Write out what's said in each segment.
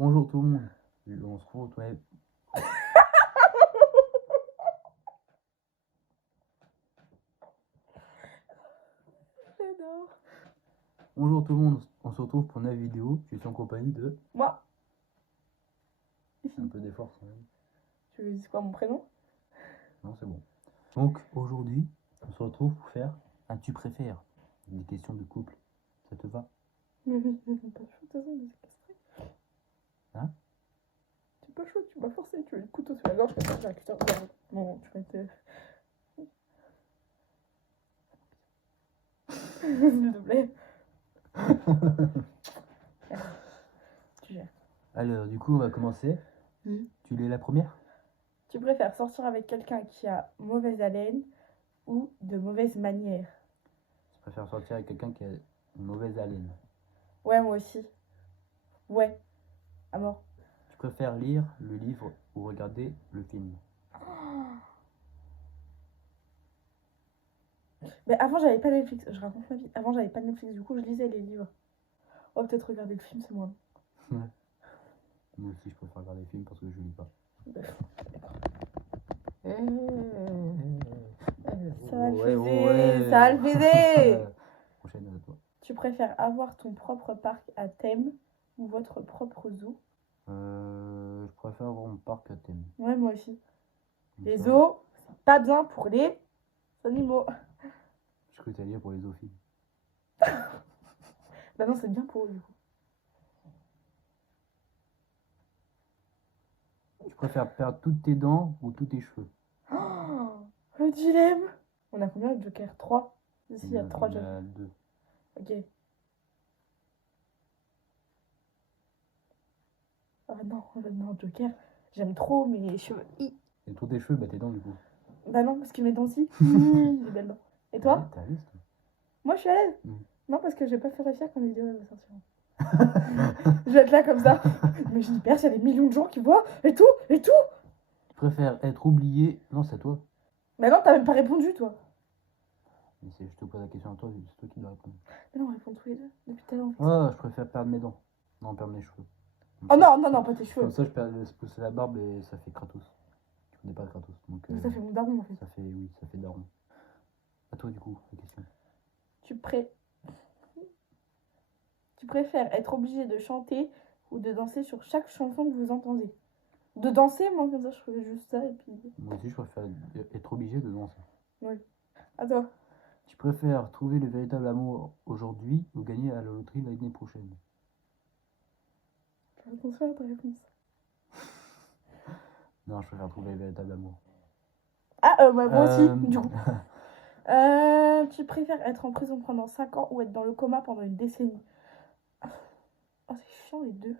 Bonjour tout le monde. On se retrouve. J'adore. Bonjour tout le monde. On se retrouve pour une nouvelle vidéo. Je suis en compagnie de. Moi. Un peu d'effort quand même. Tu veux dire quoi, mon prénom? Non, c'est bon. Donc aujourd'hui, on se retrouve pour faire un tu préfères. Des questions de couple. Ça te va? Mais oui, mais pas chaud, de toute façon, c'est castré. Hein? Tu pas chaud, tu m'as forcé, tu as le couteau sur la gorge comme ça, j'ai un cutter. Non, tu vas être. S'il te plaît. Tu gères. Alors, du coup, on va commencer. Tu lis la première? Tu préfères sortir avec quelqu'un qui a mauvaise haleine ou de mauvaises manières? Je préfère sortir avec quelqu'un qui a une mauvaise haleine. Ouais, moi aussi. Ouais. À mort. Tu préfères lire le livre ou regarder le film? Mais avant, j'avais pas Netflix. Je raconte ma vie. Avant, j'avais pas Netflix. Du coup, je lisais les livres. Oh, peut-être regarder le film, c'est moi. Ouais. Moi aussi, je préfère regarder le film parce que je lis pas. Ça va le Ouais, faiser, ouais. ça va le faiser. Prochaine à toi. Tu préfères avoir ton propre parc à thème ou votre propre zoo? Je préfère avoir mon parc à thème. Ouais, moi aussi. Comme Les ça, zoos, c'est pas bien pour les animaux. Je crois que t'allais dire pour les zoophiles. Bah non, c'est bien pour eux, du coup. Tu préfères perdre toutes tes dents ou tous tes cheveux? Oh, le dilemme. On a combien de jokers? 3. Ici, il y a 3 Il y jokers. a deux. Ok. Ah non, non, joker. J'aime trop mes cheveux. Et tous tes cheveux, bah tes dents du coup. Bah non, parce que mes dents aussi. J'ai belles dents. Et toi? T'es à l'aise, toi? Moi, je suis à l'aise. Mm. Non, parce que je vais pas faire la fière quand les vidéos vont sortir. Je vais être là comme ça. Mais je dis, perce, il y a des millions de gens qui voient. Et tout, et tout. Tu préfères être oublié. Non, c'est à toi. Mais non, t'as même pas répondu, toi. Mais je te pose la question à toi, c'est toi qui dois répondre. Mais non, on répond tous les deux. Depuis tout à l'heure. Oh, je préfère perdre mes dents. Non, perdre mes cheveux. Oh non, non, non, pas tes cheveux. Comme ça, je perds se pousser la barbe et ça fait Kratos. Tu connais pas Kratos. Donc, Mais ça fait mon daron, en fait. ça fait, oui, ça fait daron. À toi, du coup, la question. Tu préfères être obligé de chanter ou de danser sur chaque chanson que vous entendez? De danser, moi, comme ça, je ferais juste ça et puis. Moi aussi, je préfère être obligé de danser. Oui. À toi. Tu préfères trouver le véritable amour aujourd'hui ou gagner à la loterie l'année prochaine? Fais attention à ta réponse. Non, je préfère trouver le véritable amour. Ah, bah, moi aussi, du coup. Tu préfères être en prison pendant 5 ans ou être dans le coma pendant une décennie? Oh, c'est chiant les deux.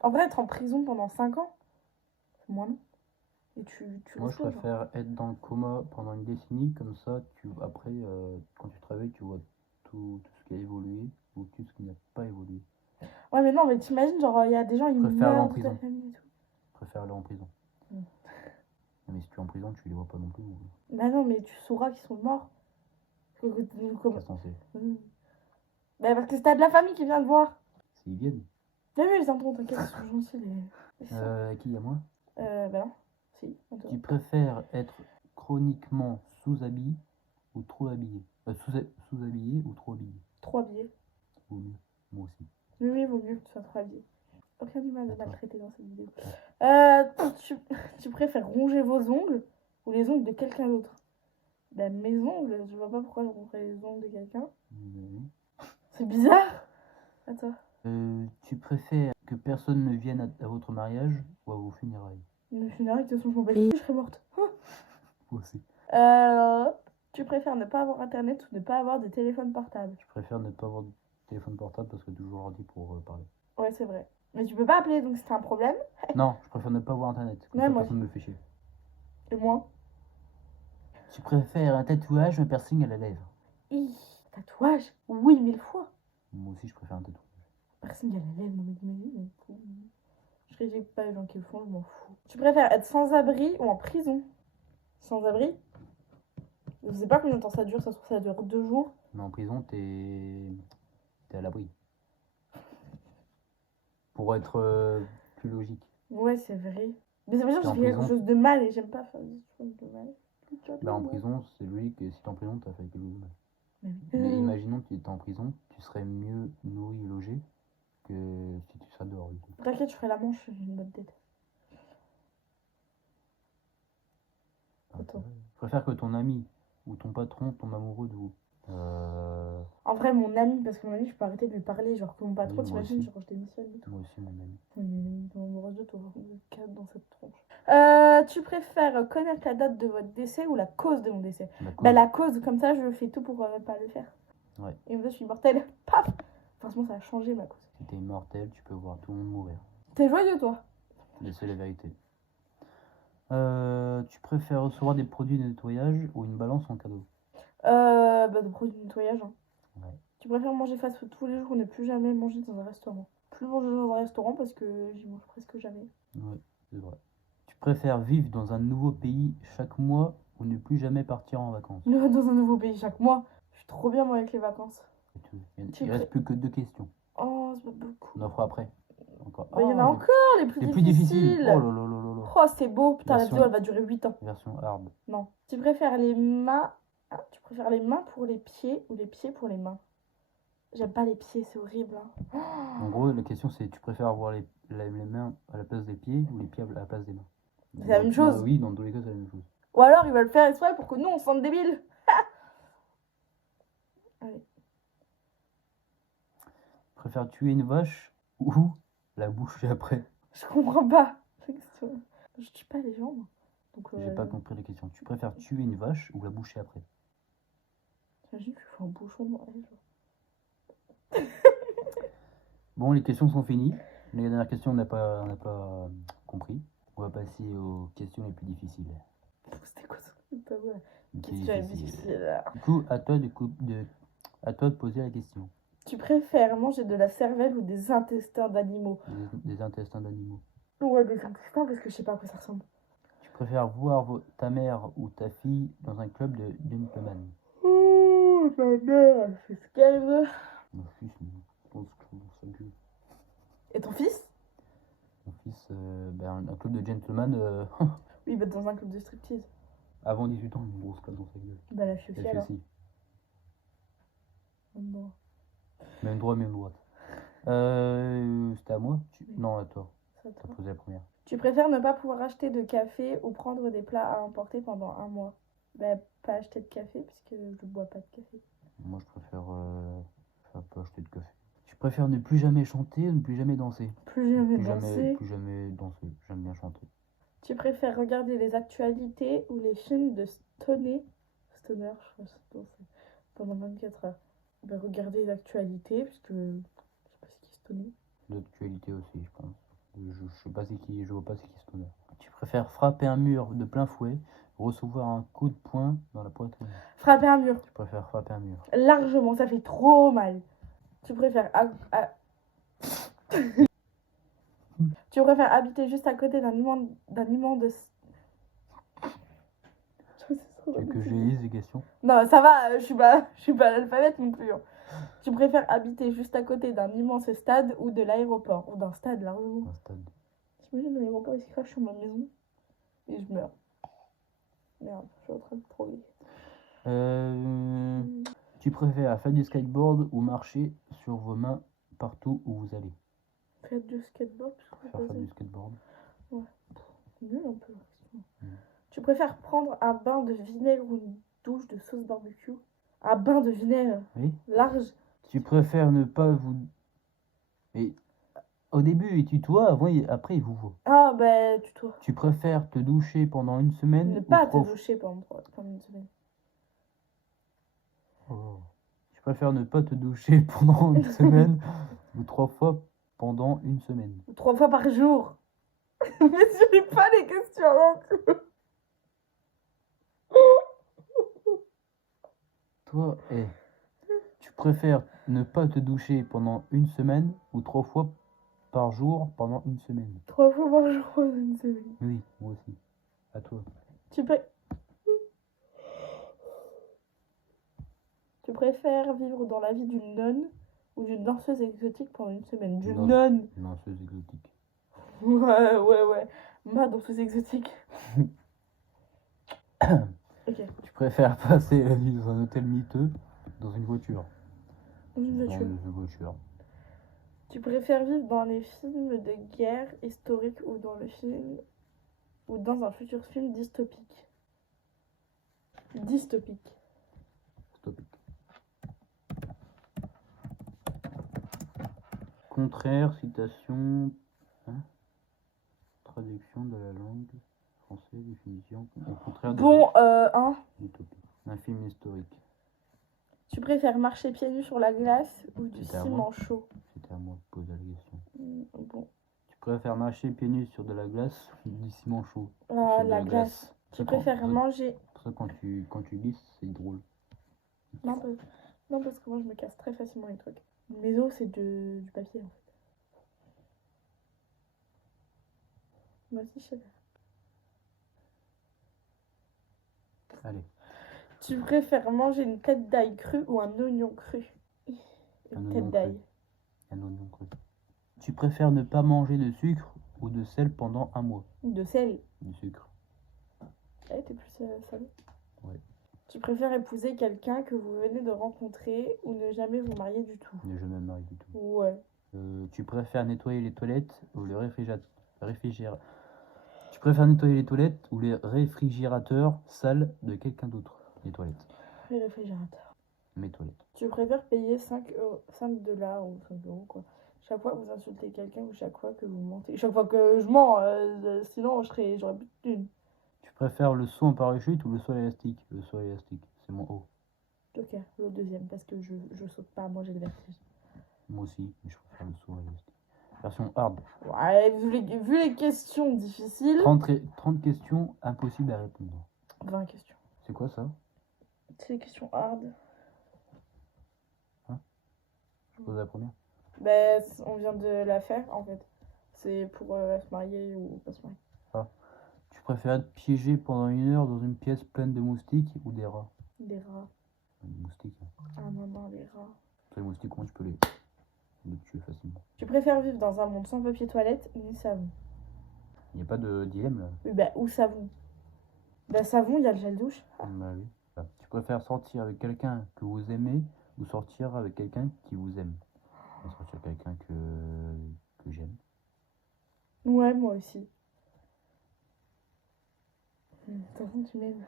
En vrai, être en prison pendant 5 ans, c'est moins long. Et tu Moi, je restes là, genre. préfère être dans le coma pendant une décennie, comme ça, après, quand tu te réveilles, tu vois tout ce qui a évolué ou tout ce qui n'a pas évolué. Ouais, mais non, mais t'imagines, genre, il y a des gens, ils préfère aller en meurent de ta prison. famille et tout. Je préfère aller en prison. Mm. Mais si tu es en prison, tu les vois pas non plus. Bah non, mais tu sauras qu'ils sont morts. Qu'est-ce qu'on sait? Bah parce que t'as de la famille qui vient te voir. S'ils viennent. Bien vu, les impôts, t'inquiète, ils sont gentils, les chiens. Qui, à moi? Bah non, si, à toi. Tu préfères être chroniquement sous-habillé ou trop habillé? Sous-habillé ou trop habillé? Trop habillé. Vaut mieux. Moi aussi. Oui, vaut mieux que tu sois trop habillé. Aucun humain de D'accord. maltraité dans cette vidéo. Tu préfères ronger vos ongles ou les ongles de quelqu'un d'autre? Bah mes ongles, je vois pas pourquoi je rongerais les ongles de quelqu'un. C'est bizarre. À toi. Tu préfères que personne ne vienne à votre mariage ou à vos funérailles? Une funérailles, de toute façon, je m'en bats les couilles, je serais morte. Moi aussi. Tu préfères ne pas avoir internet ou ne pas avoir de téléphone portable? Je préfère ne pas avoir de téléphone portable parce que toujours l'ordi pour parler. Ouais, c'est vrai. Mais tu peux pas appeler, donc c'est un problème. Non, je préfère ne pas avoir internet. Comme Ouais, ça, moi personne ne me fait chier. Et moi? Tu préfères un tatouage ou un piercing à la lèvre? Tatouage? Oui, 1000 fois. Moi aussi, je préfère un tatouage. Piercing à la lèvre, non mais t'imagines? Je rejette pas les gens qui le font, je m'en fous. Tu préfères être sans abri ou en prison? Sans abri? Je sais pas combien de temps ça dure, ça se trouve ça dure 2 jours. Mais en prison, t'es à l'abri. Pour être... plus logique. Ouais, c'est vrai. Mais ça veut dire que T'es en j'ai fait quelque prison. chose de mal et j'aime pas faire des choses de mal. Bah, en prison, c'est logique, et si t'es en prison, t'as fait quelque chose de mal. Mais Mais imaginons que tu étais en prison, tu serais mieux nourri et logé que si tu serais dehors, du coup. T'inquiète, je ferai la manche, j'ai une bonne tête. Attends. Je préfère que ton ami ou ton patron tombe amoureux de vous. En vrai, mon ami, parce que mon ami, je peux arrêter de lui parler. Genre, que mon patron, Oui, moi t'imagines, aussi. genre, je démissionne et tout. Moi aussi, mon ami. Oui, mais amoureuse de toi, de cadre dans cette tronche. Tu préfères connaître la date de votre décès ou la cause de mon décès? Bah, la cause, comme ça, je fais tout pour pas le faire. Ouais. Et comme ça, je suis immortelle. Paf! Forcément, ça a changé ma cause. Si t'es immortel, tu peux voir tout le monde mourir. T'es joyeux, toi? Mais c'est la vérité. Tu préfères recevoir des produits de nettoyage ou une balance en cadeau? Bah, de produits de nettoyage. Hein. Ouais. Tu préfères manger fast-food tous les jours ou ne plus jamais manger dans un restaurant? Plus manger dans un restaurant parce que j'y mange presque jamais. Ouais, c'est vrai. Tu préfères vivre dans un nouveau pays chaque mois ou ne plus jamais partir en vacances? Dans un nouveau pays chaque mois. Je suis trop bien, moi, avec les vacances. Il reste plus que 2 questions. Oh, c'est pas beaucoup. On en fera après. Encore. Bah, il y en a encore, les plus les difficiles. Oh là là là là là. Oh, c'est beau. Putain, la Version- vidéo, elle va durer 8 ans. Version hard. Non. Tu préfères les mains... Ah, tu préfères les mains pour les pieds ou les pieds pour les mains? J'aime pas les pieds, c'est horrible. Hein. En gros, la question c'est tu préfères avoir les mains à la place des pieds ou les pieds à la place des mains? C'est la même chose. Oui, dans tous les cas, c'est la même chose. Ou alors, ils veulent faire exprès pour que nous, on se sente débiles. Allez. Tu préfères tuer une vache ou la boucher après? Je comprends pas. Je tue pas les gens, moi. Donc, J'ai pas compris la question. Tu préfères tuer une vache ou la boucher après? J'imagine que tu fais un bouchon dans la Bon, les questions sont finies. Les dernières questions, on n'a pas compris. On va passer aux questions les plus difficiles. C'était quoi ça? C'est pas vrai. Qui est Question difficile. difficile. Du coup, à toi de poser la question. Tu préfères manger de la cervelle ou des intestins d'animaux? Des intestins d'animaux. Ouais, des intestins parce que je sais pas à quoi ça ressemble. Tu préfères voir ta mère ou ta fille dans un club de gentlemen? Oh, ma mère, elle fait ce qu'elle veut. Mon fils, je pense que ça gueule. Et ton fils? Mon fils, un club de gentlemen Oui, bah dans un club de striptease. avant 18 ans, une grosse claque dans sa gueule. Bah la fille aussi La fille alors. aussi. Bon. Même droit, même droite. C'était à moi? Non, à toi. Ça T'as te va. posé la première. Tu préfères ne pas pouvoir acheter de café ou prendre des plats à emporter pendant un mois? Bah pas acheter de café puisque je bois pas de café. Moi, je préfère pas acheter de café. Tu préfères ne plus jamais chanter ou ne plus jamais danser? Plus jamais danser. Plus jamais danser. J'aime bien chanter. Tu préfères regarder les actualités ou les films de Stoner, je crois, pendant 24 heures? Bah regarder les actualités puisque je sais pas ce qui est Stoner. L'actualité aussi, je pense. Je sais pas c'est qui, je vois pas c'est qui Stoner. Tu préfères frapper un mur de plein fouet ou recevoir un coup de poing dans la poitrine? Frapper un mur. Tu préfères frapper un mur. Largement, ça fait trop mal. Tu préfères Tu préfères habiter juste à côté d'un immense... Tu veux que je lise les questions? Non, ça va, je suis pas l'alphabet non plus. Hein. Tu préfères habiter juste à côté d'un immense stade ou de l'aéroport? Ou d'un stade, largement. Un stade. T'imagines l'aéroport, il se crache sur ma maison et je meurs. Merde, je suis en train de trouver. Tu préfères faire du skateboard ou marcher sur vos mains partout où vous allez? Faire du skateboard, Je préfère faire du skateboard. Ouais. C'est nul un peu. Tu préfères prendre un bain de vinaigre ou une douche de sauce barbecue? Un bain de vinaigre? Oui. Large? Tu préfères ne pas vous... Et au début, il tutoie, après, il vous voit. Ah, bah, tutoie. Tu préfères te doucher pendant une semaine Ne ou pas te doucher pendant une semaine. Oh. Tu préfères ne pas te doucher pendant une semaine ou 3 fois pendant une semaine? 3 fois par jour. Mais je lis pas les questions non plus. Toi, tu préfères ne pas te doucher pendant une semaine ou 3 fois par jour pendant une semaine? 3 fois par jour pendant une semaine. Oui, moi aussi. À toi. Tu préfères vivre dans la vie d'une nonne ou d'une danseuse exotique pendant une semaine? D'une Non. nonne. Danseuse exotique. Ouais. Ma danseuse exotique. Ok. Tu préfères passer la nuit dans un hôtel miteux, dans une voiture. Dans une Dans voiture. une voiture. Tu préfères vivre dans les films de guerre historique ou dans le film ou dans un futur film dystopique. Dystopique. Topic. Contraire, citation, traduction de la langue française, définition. Au contraire de Bon, hein. l'utopie. Un film historique. Tu préfères marcher pieds nus sur la glace ou du C'était à ciment moi. chaud? C'était à moi de poser la question. Bon. Tu préfères marcher pieds nus sur de la glace ou du ciment chaud? Ah, Sur de la glace. Tu Ça, préfères pour ça- manger... Pour ça, quand tu glisses, c'est drôle. Non, parce que moi, je me casse très facilement les trucs. Mes os, c'est du papier, en fait. Moi aussi, je sais faire. Allez. Tu préfères manger une tête d'ail crue ou un oignon cru? Un Une oignon tête d'ail. cru. Un oignon cru. Tu préfères ne pas manger de sucre ou de sel pendant un mois? De sel. Du sucre. Ah, t'es plus salé. Ouais. Tu préfères épouser quelqu'un que vous venez de rencontrer ou ne jamais vous marier du tout? Ne jamais me marie du tout. Ouais. Tu préfères nettoyer les toilettes ou le Tu préfères nettoyer les toilettes ou les réfrigérateurs sales de quelqu'un d'autre? Les toilettes. Le réfrigérateur. Mes toilettes. Tu préfères payer 5 $, ou 5 euros, quoi, chaque fois que vous insultez quelqu'un ou chaque fois que vous mentez? Chaque fois que je mens, sinon j'aurais plus de thunes. Tu préfères le saut en parachute ou le saut élastique? Le saut élastique, c'est mon haut. Ok, le deuxième, parce que je saute pas, moi j'ai le vertige. Moi aussi, mais je préfère le saut élastique. Version hard. Ouais, vu les questions difficiles. 30 questions impossibles à répondre. 20 questions. C'est quoi ça? C'est les questions hard. Je pose la première. Ben, on vient de la faire en fait. C'est pour se marier ou pas se marier. Tu préfères être piégé pendant 1 heure dans une pièce pleine de moustiques ou des rats? Des rats. Des moustiques. Hein. Ah non, les rats. Les moustiques, comment tu peux les tuer facilement? Tu préfères vivre dans un monde sans papier toilette ni savon? Il n'y a pas de dilemme là? Oui, bah, ou savon. Bah, savon, il y a le gel douche. Bah oui. Tu préfères sortir avec quelqu'un que vous aimez ou sortir avec quelqu'un qui vous aime? Sortir avec quelqu'un que j'aime. Ouais, moi aussi. Attention, tu m'aimes.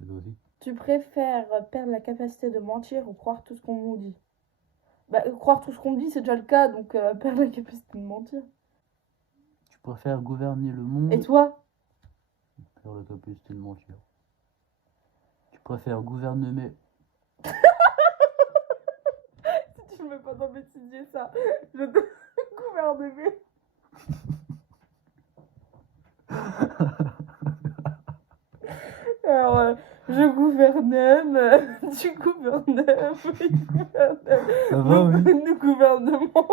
Et toi aussi? Tu préfères perdre la capacité de mentir ou croire tout ce qu'on nous dit? Bah, croire tout ce qu'on me dit, c'est déjà le cas, donc perdre la capacité de mentir. Tu préfères gouverner le monde? Et toi? Perdre la capacité de mentir. Tu préfères gouverner... Si tu ne mets pas dans bêtisier ça, je te gouverner. Alors, je gouverne, tu gouvernes, il gouverne. Ça va, oui. Nous gouvernements.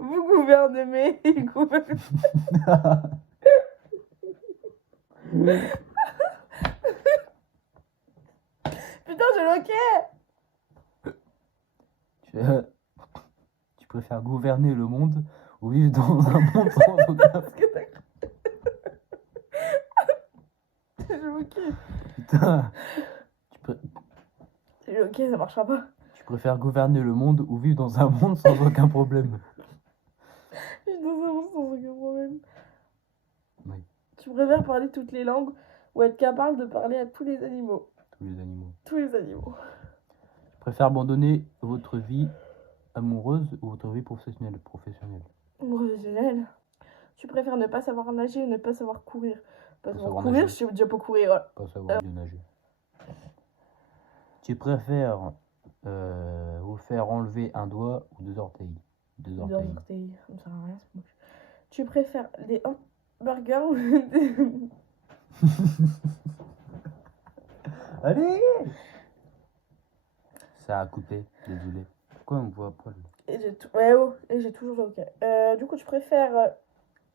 Vous gouvernez, il gouverne. Putain, j'ai loqué. Tu préfères gouverner le monde ou vivre dans un monde sans aucun... J'ai loqué. Putain. J'ai loqué, ça marchera pas. Tu préfères gouverner le monde ou vivre dans un monde sans aucun problème? Vivre dans un monde sans aucun problème. Oui. Tu préfères parler toutes les langues ou être capable de parler à tous les animaux? Tous les animaux. Tous les animaux. Tu préfères abandonner votre vie amoureuse ou votre vie professionnelle? Professionnel. Tu préfères ne pas savoir nager ou ne pas savoir courir? Pas savoir courir, nager. je sais déjà pas courir. Voilà. Pas savoir de nager. Tu préfères vous faire enlever un doigt ou 2 orteils? 2 orteils. 2 orteils, ça me sert à rien, c'est moche. Tu préfères des hamburgers ou des... Allez! Ça a coupé, désolé. Pourquoi on me voit à poil? Et j'ai toujours ok. Du coup, tu préfères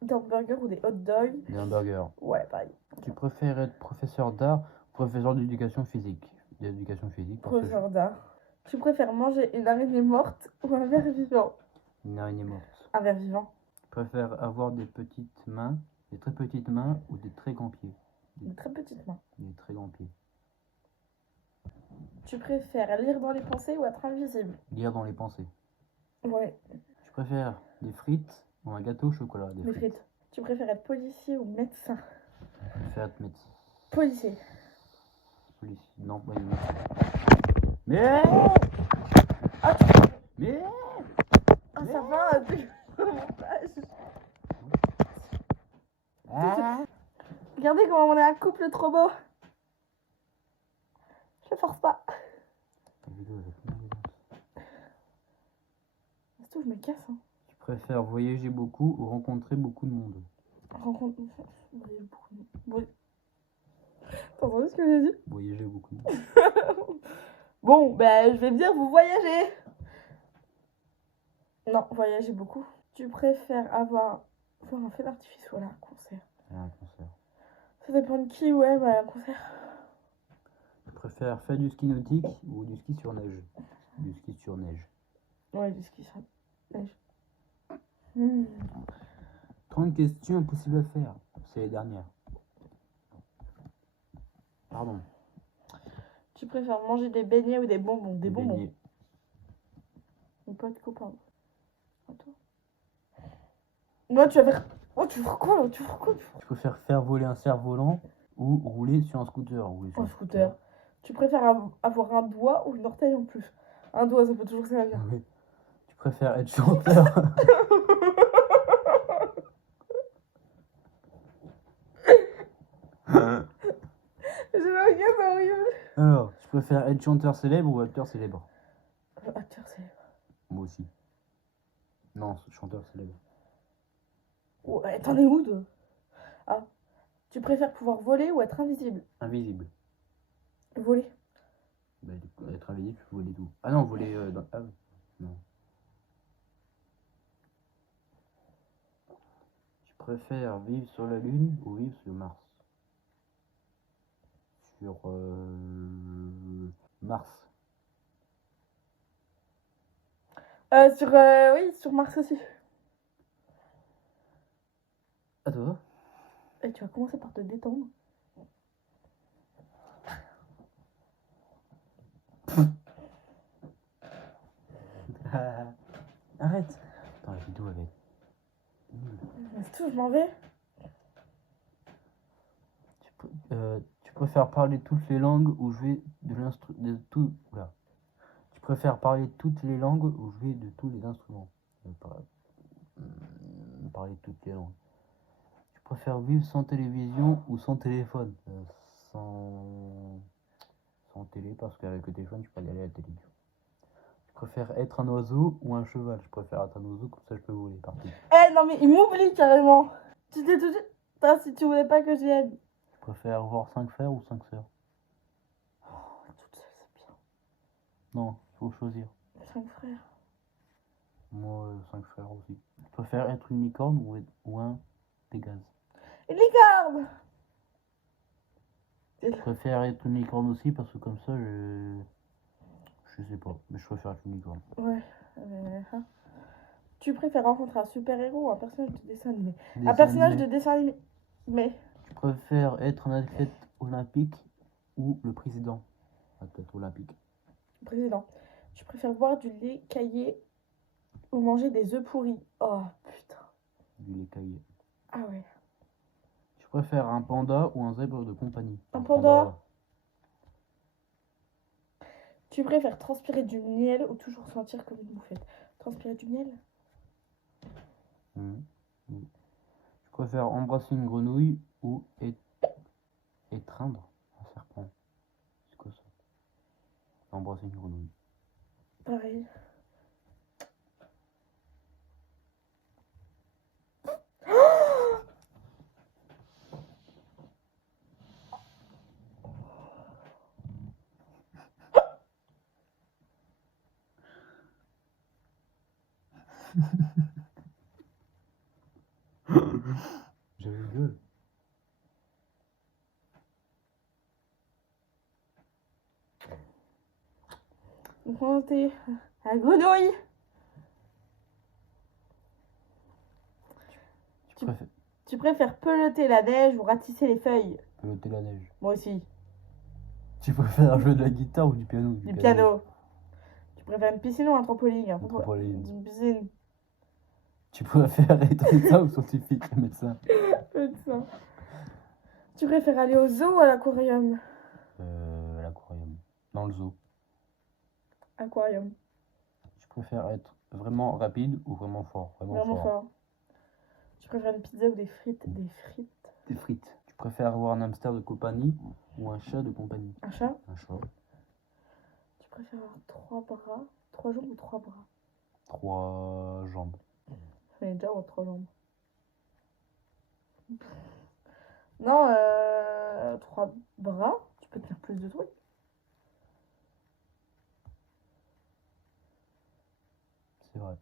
des hamburgers ou des hot dogs? Des hamburgers. Ouais, pareil. Tu préfères être professeur d'art ou professeur d'éducation physique? D'éducation physique. Professeur d'art. Tu préfères manger une araignée morte ou un ver vivant? Une araignée morte. Un ver vivant. Tu préfères avoir des petites mains, des très petites mains ou des très grands pieds? Des très petites mains. Des très grands pieds. Tu préfères lire dans les pensées ou être invisible? Lire dans les pensées. Ouais. Tu préfères des frites ou un gâteau au chocolat? Des frites. Tu préfères être policier ou médecin? Je préfère être médecin. Policier. Policier. Non, pas du médecin. Mais Ah, Mais ah ça va, le montage. Ah Regardez comment on est un couple trop beau. Je force pas. La vidéo, elle va finir vite. Surtout, je me casse. Hein. Tu préfères voyager beaucoup ou rencontrer beaucoup de monde? Rencontre. Voyager beaucoup. T'as entendu ce que j'ai dit? Voyager beaucoup de monde. Bon, ben je vais me dire, vous voyagez. Non, voyager beaucoup. Tu préfères voir un feu d'artifice ou aller à un concert? Un concert. Ça dépend de qui, ouais, mais un concert. Tu préfères faire du ski nautique ou du ski sur neige? Du ski sur neige. Ouais, du ski sur neige. 30 questions impossibles à faire. C'est les dernières. Pardon. Tu préfères manger des beignets ou des bonbons? Des bonbons. Beignets. On peut être copains. Attends. Non, tu vas faire. Oh, tu feras quoi là? Tu feras quoi? Tu préfères faire voler un cerf-volant ou rouler sur un scooter? Un scooter. Tu préfères avoir un doigt ou une orteil en plus? Un doigt, ça peut toujours servir. Oui. Tu préfères être chanteur? J'ai pas regardé, c'est horrible. Alors, tu préfères être chanteur célèbre ou acteur célèbre? Acteur célèbre. Moi aussi. Non, chanteur célèbre. Ouais, t'en es où, toi? Ah. Tu préfères pouvoir voler ou être invisible? Invisible. Voler. Bah, être invisible, tu peux voler tout. Ah non, voler dans... Ah non. Tu préfères vivre sur la Lune ou vivre sur Mars? Sur Mars. Oui, sur Mars aussi. À toi? Et tu vas commencer par te détendre. Arrête. Attends, la vidéo elle est nulle. C'est tout, je m'en vais. Tu préfères parler toutes les langues ou jouer de tout. Voilà. Tu préfères parler toutes les langues ou jouer de tous les instruments? Parler toutes les langues. Tu préfères vivre sans télévision ou sans téléphone? Sans télé, parce qu'avec le téléphone, tu peux aller à la télévision. Tu préfères être un oiseau ou un cheval? Je préfère être un oiseau, comme ça je peux voler partout. Eh non, mais il m'oublie carrément. Tu t'es tout de suite. Putain, si tu voulais pas que j'y aille. Tu préfères avoir 5 frères ou 5 sœurs? Oh, toute seule, c'est bien. Non, faut choisir. 5 frères. Moi, 5 frères aussi. Tu préfères être une licorne ou un Pégase? Une licorne. Je préfère être une licorne aussi parce que comme ça, je sais pas, mais je préfère être une licorne. Ouais. Tu préfères rencontrer un super-héros ou un personnage de dessin animé? Un personnage de dessin animé. Mais. Tu préfères être un athlète olympique ou le président? Athlète olympique. Président. Tu préfères boire du lait caillé ou manger des œufs pourris? Oh putain. Du lait caillé. Ah ouais. Tu préfères un panda ou un zèbre de compagnie? Un panda. Tu préfères transpirer du miel ou toujours sentir comme une moufette? Transpirer du miel? Oui. Tu préfères embrasser une grenouille ou étreindre un serpent? C'est quoi ça? Embrasser une grenouille. Pareil. Je rigole. Donc on était à grenouille. Tu préfères peloter la neige ou ratisser les feuilles? Peloter la neige. Moi aussi. Tu préfères jouer de la guitare ou du piano? Du piano. Tu préfères une piscine ou un trampoline? Un trampoline. Une piscine. Tu préfères être médecin ou scientifique? Médecin. Médecin. Tu préfères aller au zoo ou à l'aquarium? À l'aquarium. Dans le zoo. Aquarium. Tu préfères être vraiment rapide ou vraiment fort? Vraiment fort. Tu préfères une pizza ou des frites? Des frites. Des frites. Tu préfères avoir un hamster de compagnie ou un chat de compagnie? Un chat? Un chat. Tu préfères avoir 3 bras? 3 jambes ou 3 bras? 3 jambes. J'en ai déjà avoir 3 jambes. Non, 3 bras, tu peux te faire plus de trucs. C'est vrai.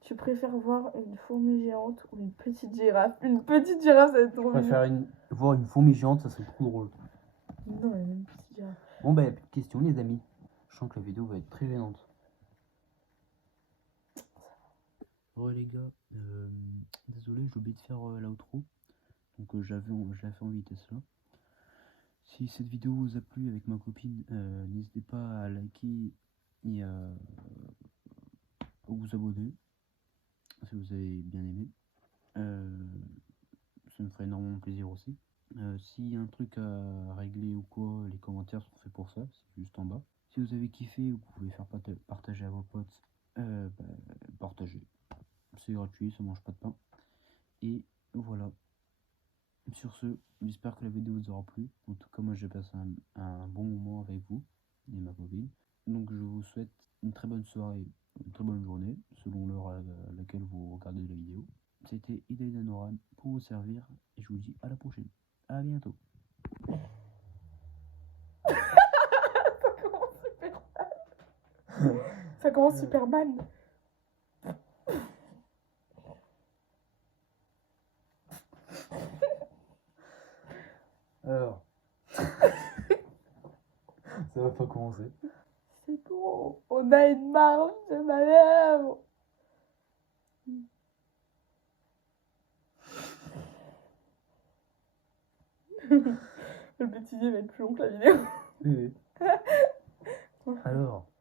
Tu préfères voir une fourmi géante ou une petite girafe? Une petite girafe, ça va être trop Je préfère voir une fourmi géante, ça serait trop drôle. Non, mais une petite girafe. Bon, bah, plus de questions, les amis. Je sens que la vidéo va être très gênante. Ouais, les gars, désolé, j'ai oublié de faire l'outro. Donc, je l'ai fait en vitesse là. Si cette vidéo vous a plu avec ma copine, n'hésitez pas à liker et à vous abonner si vous avez bien aimé. Ça me ferait énormément plaisir aussi. S'il y a un truc à régler ou quoi, les commentaires sont faits pour ça, c'est juste en bas. Si vous avez kiffé, vous pouvez faire partager à vos potes, partagez. C'est gratuit, ça mange pas de pain. Et voilà. Sur ce, j'espère que la vidéo vous aura plu. En tout cas, moi j'ai passé un bon moment avec vous et ma copine. Donc je vous souhaite une très bonne soirée, une très bonne journée, selon l'heure à laquelle vous regardez la vidéo. C'était Idaïda Noran pour vous servir et je vous dis à la prochaine. À bientôt. Ça commence super mal. Alors, ça va pas commencer. C'est bon, on a une marge de manœuvre. Le bêtisier va être plus long que la vidéo. Oui. Alors.